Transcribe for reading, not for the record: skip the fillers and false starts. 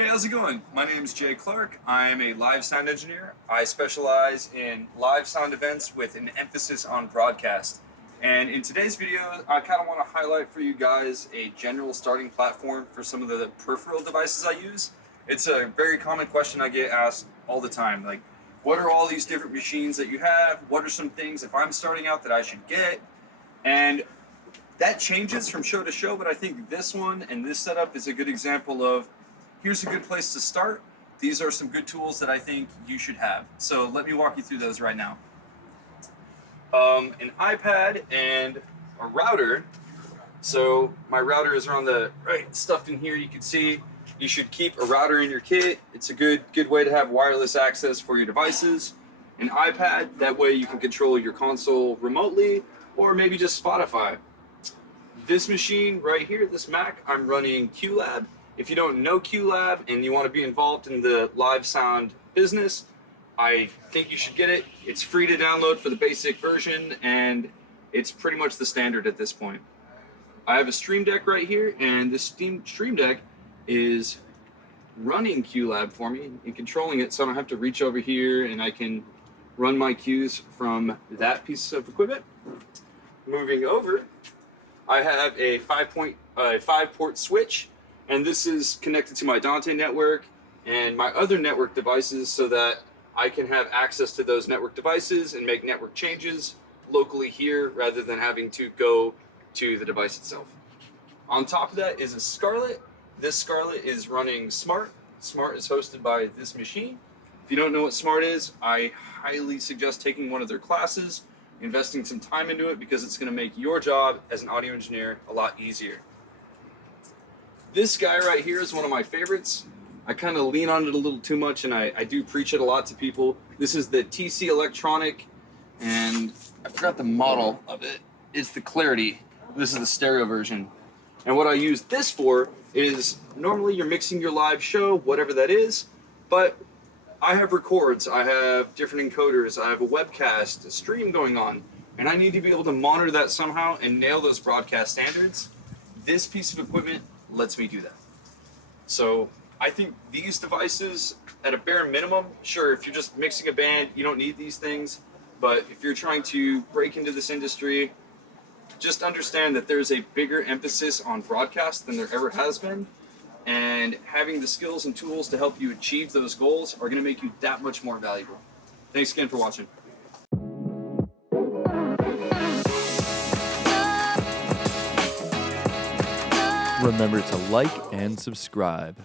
Hey, how's it going? My name is Jay Clark. I'm a live sound engineer. I specialize in live sound events with an emphasis on broadcast. And in today's video, I kind of want to highlight for you guys a general starting platform for some of the peripheral devices I use. It's a very common question I get asked all the time. Like, what are all these different machines that you have? What are some things, if I'm starting out, that I should get? And that changes from show to show, but I think this one and this setup is a good example of here's a good place to start. These are some good tools that I think you should have. So let me walk you through those right now. An iPad and a router. So my router is around the right stuffed in here. You can see you should keep a router in your kit. It's a good way to have wireless access for your devices. An iPad, that way you can control your console remotely, or maybe just Spotify. This machine right here, this Mac, I'm running QLab. If you don't know QLab and you want to be involved in the live sound business, I think you should get it. It's free to download for the basic version, and it's pretty much the standard at this point. I have a Stream Deck right here, and this Stream Deck is running QLab for me and controlling it, so I don't have to reach over here, and I can run my cues from that piece of equipment. Moving over, I have a 5-port switch, and this is connected to my Dante network and my other network devices so that I can have access to those network devices and make network changes locally here rather than having to go to the device itself. On top of that is a Scarlett. This Scarlett is running Smart. Smart is hosted by this machine. If you don't know what Smart is, I highly suggest taking one of their classes, investing some time into it, because it's going to make your job as an audio engineer a lot easier. This guy right here is one of my favorites. I kind of lean on it a little too much, and I do preach it a lot to people. This is the TC Electronic, and I forgot the model of it. It's the Clarity. This is the stereo version. And what I use this for is, normally you're mixing your live show, whatever that is, but I have records, I have different encoders, I have a webcast, a stream going on, and I need to be able to monitor that somehow and nail those broadcast standards. This piece of equipment lets me do that. So I think these devices, at a bare minimum, sure, if you're just mixing a band, you don't need these things, but if you're trying to break into this industry, just understand that there's a bigger emphasis on broadcast than there ever has been, and having the skills and tools to help you achieve those goals are going to make you that much more valuable. Thanks again for watching. Remember to like and subscribe.